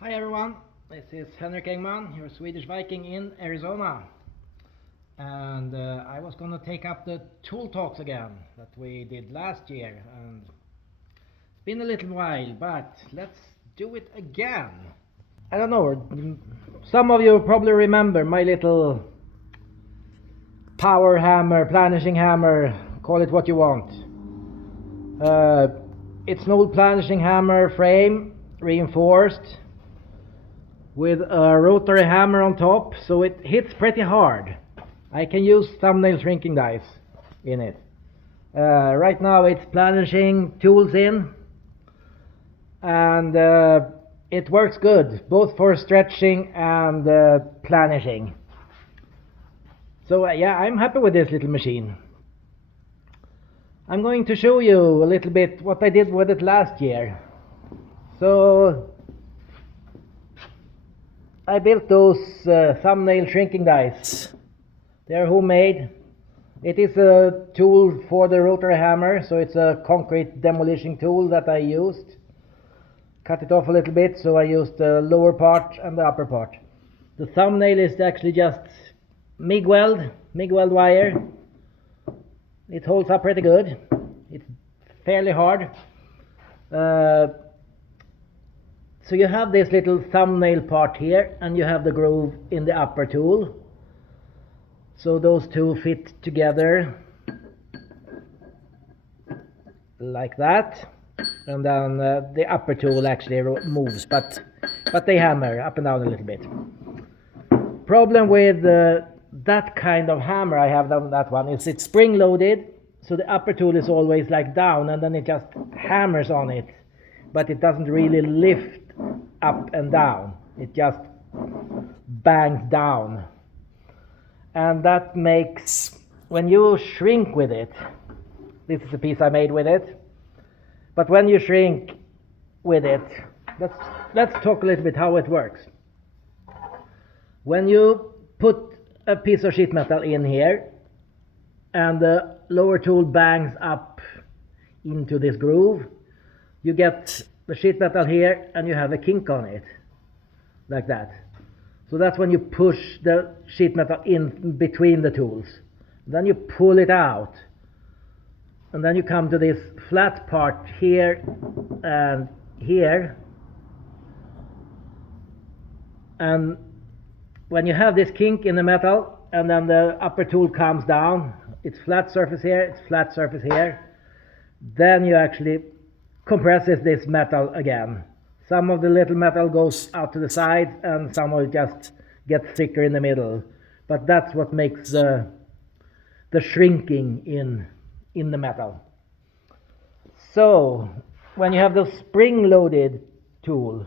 Hi everyone, this is Henrik Engman, your Swedish Viking in Arizona. And I was going to take up the tool talks again that we did last year. And it's been a little while, but let's do it again. I don't know, some of you probably remember my little power hammer, planishing hammer, call it what you want. It's an old planishing hammer frame, reinforced, with a rotary hammer on top, so it hits pretty hard. I can use thumbnail shrinking dies in it. Right now it's planishing tools in, and it works good, both for stretching and planishing. So yeah, I'm happy with this little machine. I'm going to show you a little bit what I did with it last year. So I built those thumbnail shrinking dies. They're homemade. It is a tool for the rotary hammer, so it's a concrete demolition tool that I used. Cut it off a little bit, so I used the lower part and the upper part. The thumbnail is actually just MIG weld wire. It holds up pretty good. It's fairly hard. So you have this little thumbnail part here, and you have the groove in the upper tool. So those two fit together like that, and then the upper tool actually moves, but they hammer up and down a little bit. Problem with that kind of hammer I have on that one is it's spring loaded, so the upper tool is always like down, and then it just hammers on it, but it doesn't really lift up and down. It just bangs down. And that makes, when you shrink with it, this is a piece I made with it, but when you shrink with it, let's talk a little bit how it works. When you put a piece of sheet metal in here, and the lower tool bangs up into this groove, you get the sheet metal here, and you have a kink on it, like that. So that's when you push the sheet metal in between the tools. Then you pull it out, and then you come to this flat part here and here. And when you have this kink in the metal, and then the upper tool comes down, it's flat surface here, it's flat surface here, then you actually compresses this metal again. Some of the little metal goes out to the sides, and some of it just gets thicker in the middle. But that's what makes the shrinking in the metal. So when you have the spring-loaded tool,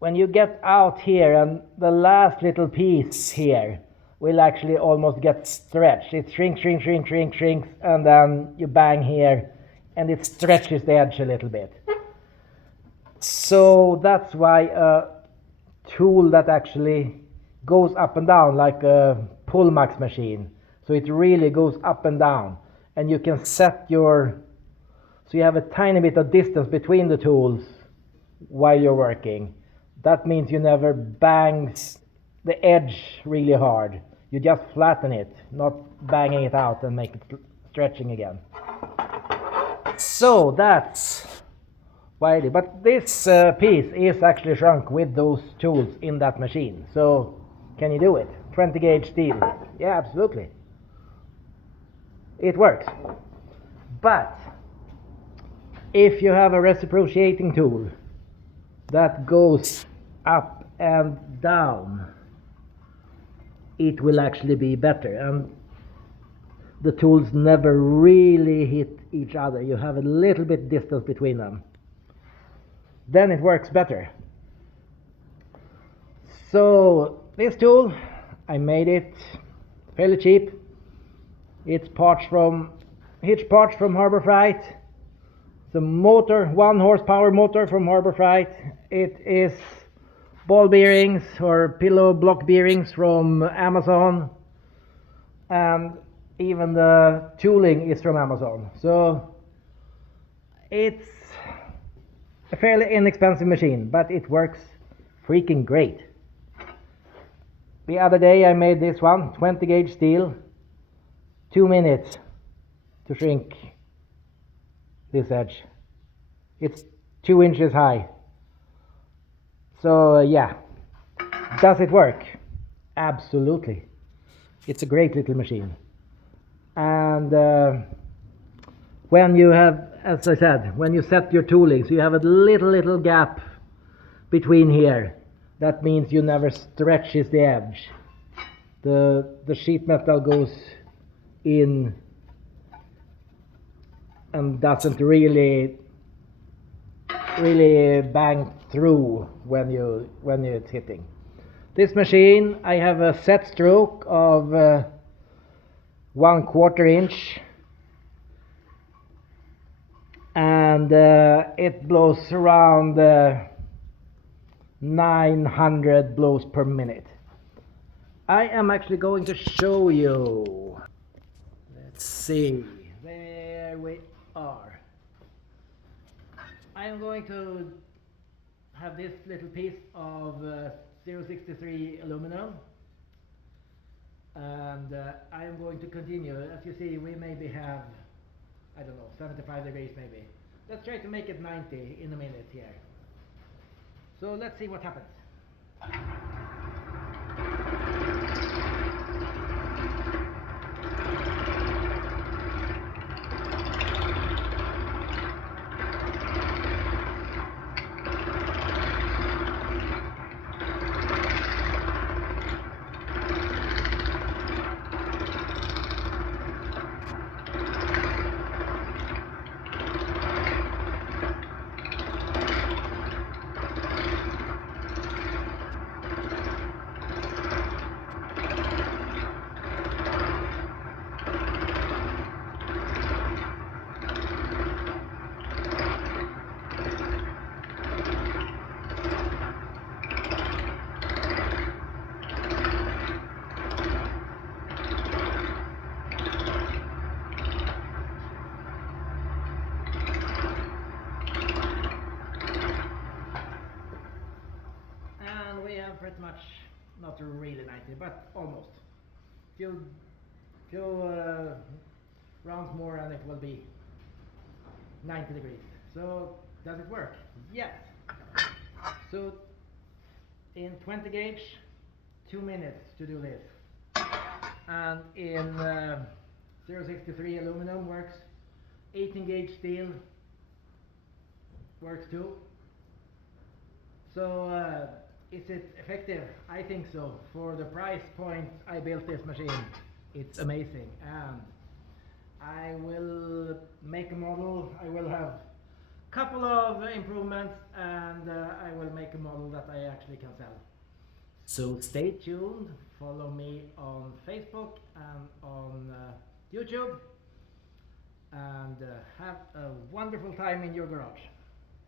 when you get out here, and the last little piece here will actually almost get stretched. It shrinks, and then you bang here, and it stretches the edge a little bit. So that's why a tool that actually goes up and down, like a Pullmax machine, so it really goes up and down, and you can set so you have a tiny bit of distance between the tools while you're working. That means you never bang the edge really hard. You just flatten it, not banging it out and make it stretching again. So that's why. But this piece is actually shrunk with those tools in that machine. So can you do it? 20 gauge steel. Yeah, absolutely. It works. But if you have a reciprocating tool that goes up and down, it will actually be better, and the tools never really hit each other. You have a little bit distance between them, then it works better. So this tool, I made it fairly cheap. It's hitch parts from Harbor Freight. It's a motor, 1 horsepower motor from Harbor Freight. It is ball bearings or pillow block bearings from Amazon, and even the tooling is from Amazon. So it's a fairly inexpensive machine, but it works freaking great. The other day I made this one, 20 gauge steel, 2 minutes to shrink this edge. It's 2 inches high. So yeah, does it work? Absolutely. It's a great little machine. And when you have, as I said, when you set your tooling, so you have a little gap between here. That means you never stretches the edge. The sheet metal goes in and doesn't really bang through when it's hitting. This machine, I have a set stroke of 1/4 inch, and it blows around 900 blows per minute. I am actually going to show you. Let's see. There we are. I am going to have this little piece of 063 aluminum, and I am going to continue. As you see, we maybe have, I don't know, 75 degrees maybe. Let's try to make it 90 in a minute here. So let's see what happens. Pretty much, not really 90, but almost. Few rounds more and it will be 90 degrees. So does it work? Yes. So in 20 gauge, 2 minutes to do this, and in 063 aluminum works. 18 gauge steel works too. So is it effective? I think so. For the price point I built this machine, it's amazing. And I will make a model. I will have a couple of improvements, and I will make a model that I actually can sell. So stay tuned. Follow me on Facebook and on YouTube, and have a wonderful time in your garage.